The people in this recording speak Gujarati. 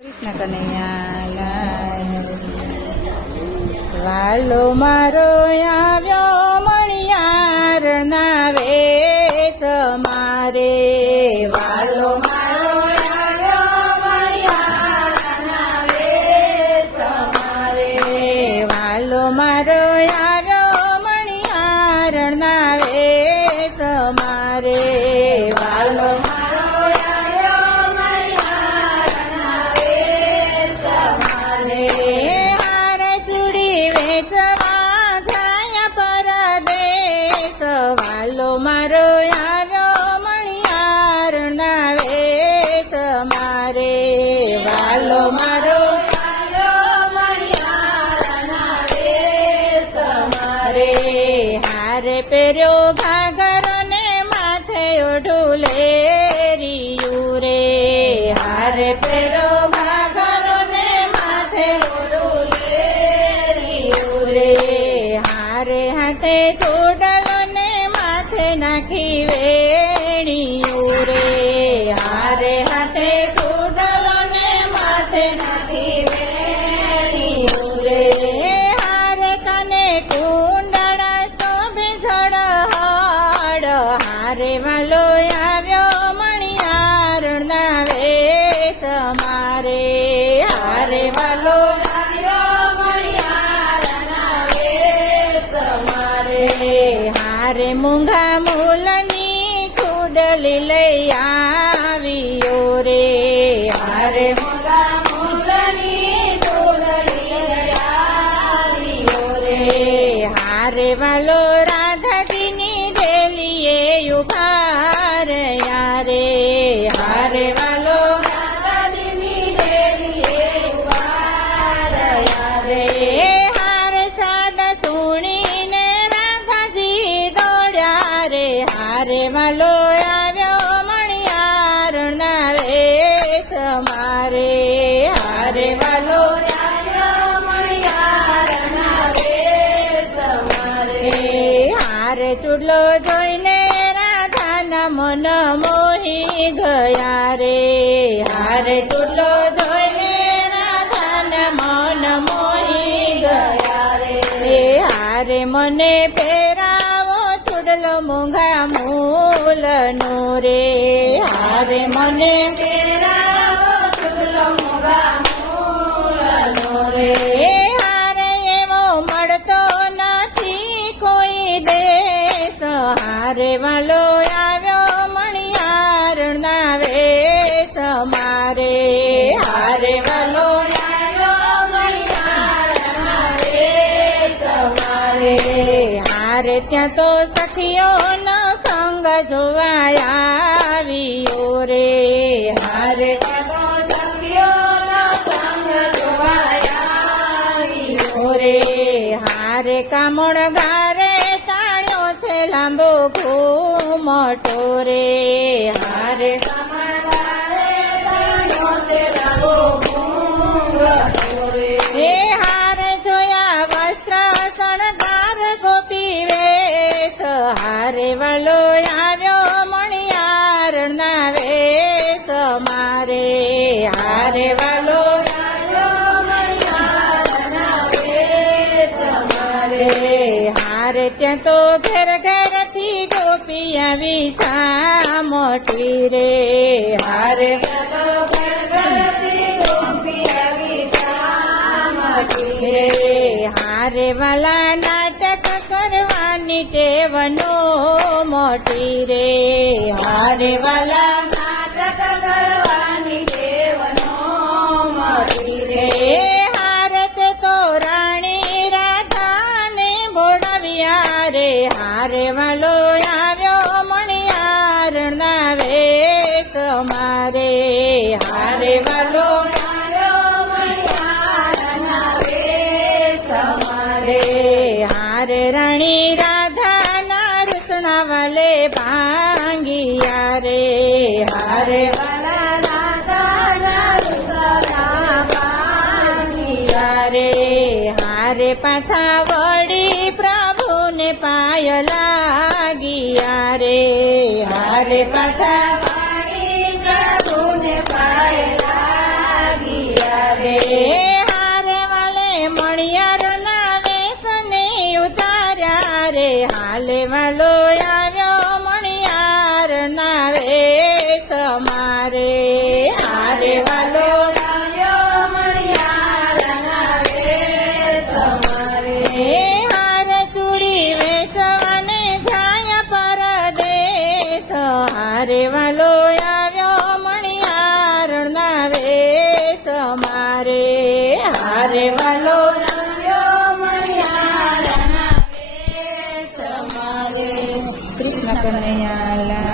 કૃષ્ણ કનૈયા લાલ વાલો મારો આવ્યો મણિયાર ના વેશ મારે વાલો મારો આવ્યો મણિયાર ના વેશ મારે વાલો મારો આવ્યો મણિયાર ના વેશ મારે વાલો વાલો મારો આવ્યો મણિયાર ના વેશ મારે વાલો મારો આવ્યો મણિયાર ના વેશ મારે હારે પહેર્યો ઘાઘરો ને માથે ઓઢું લેરિયું રે હારે પહેર્યો ઘાઘરો ને માથે ઓઢું લેરિયું રે હારે હાથે ચોડલો નાખી વેણિયું રે હારે હાથે ચોડલો ને માથે નાખી વેણિયું રે હારે કાને કુંડળા શોભે ઝળહળ હારે વાલો આવ્યો મણિયાર ના વેશ મારે હારે વાલો આવ્યો મણિયાર ના વેશ મારે હારે મૂંઘા મૂલની ચૂડલી લઈ આવ્યો રે હારે મૂંઘા મૂલની ચૂડલી લઈ આવ્યો રે હારે વાલો રાધાજીની ડેલીએ ઉભા રહ્યા રે હારે વાલો રાધાજીની ડેલીએ ઉભા રહ્યા રે હારે સાદા સુણીને હારે વાલો આવ્યો મણિયાર ના વેશ મારે હારે વાલો આવ્યો મણિયાર ના વેશ મારે હારે ચૂડલો જોઈને રાધાના મન મોહી ગયા રે હારે ચૂડલો જોઈને રાધાના મન મોહી ગયા રે હારે મને પહેરાવો ચૂડલો મૂંઘા મૂલનો રે હારે મને પહેરાવો ચૂડલો મૂંઘા મૂલનો રે હારે એવો મળતો નથી કોઈ દેશ હારે વાલો આવ્યો મણિયાર ના વેશ મારે હારે વાલો આવ્યો મણિયાર ના વેશ મારે હારે ત્યાં તો સખીઓનો સંગ જોવા આવ્યો રે હારે સખીઓનો સંગ જોવા આવ્યો રે હારે કામણ ગારે તાણ્યો છે લાંબો ઘૂમટો રે હારે કામણ ગારે તાણ્યો છે લાંબો ઘૂમટો રે હારે જોયા વસ્ત્ર શણગાર ગોપી વેશ હારે વાલો આવ્યો મણિયાર ના વેશ મારે હારે વાલો આવ્યો મણિયાર ના વેશ મારે હારે ત્યાં તો ઘેર ઘેર થી ગોપી આવી સામટી રે હારે વાલો ઘેર ઘેર થી ગોપી આવી સામટી રે હારે વાલા નાટક કરવાની ટેવનો મોટી રે હારે વાલા નાટક કરવાની ટેવનો મોટી રે હારે તે તો રાણી રાધાને ભોળવ્યા રે હારે વાલો આવ્યો મણિયાર ના વેશ મારે હારે વાલો આવ્યો મણિયાર ના વેશ મારે હારે રાણી રાધાના રૂસણા વાલે ભાંગિયા રે હારે વાલા રાધાના રૂસણા ભાંગિયા રે હારે પાછા વળી પ્રભુને પાય લાગિયા રે હારે પાછા વળી પ્રભુને પાય લાગી રે હારે વાલે મણિયારના વેશને ઉતાર્યા રે હાલે વાલો આવ્યો મણિયારના વેશ મારે હારે વાલો આવ્યો મણિયારના વેશ મારે હાર ચૂડી વેચવાને જાય પરદેશ હારે વાલો આવ્યો મણિયારના વેશ મારે હારે વાલો આવ્યો મણિયારના વેશ મારે કૃષ્ણ કનૈયા લાલ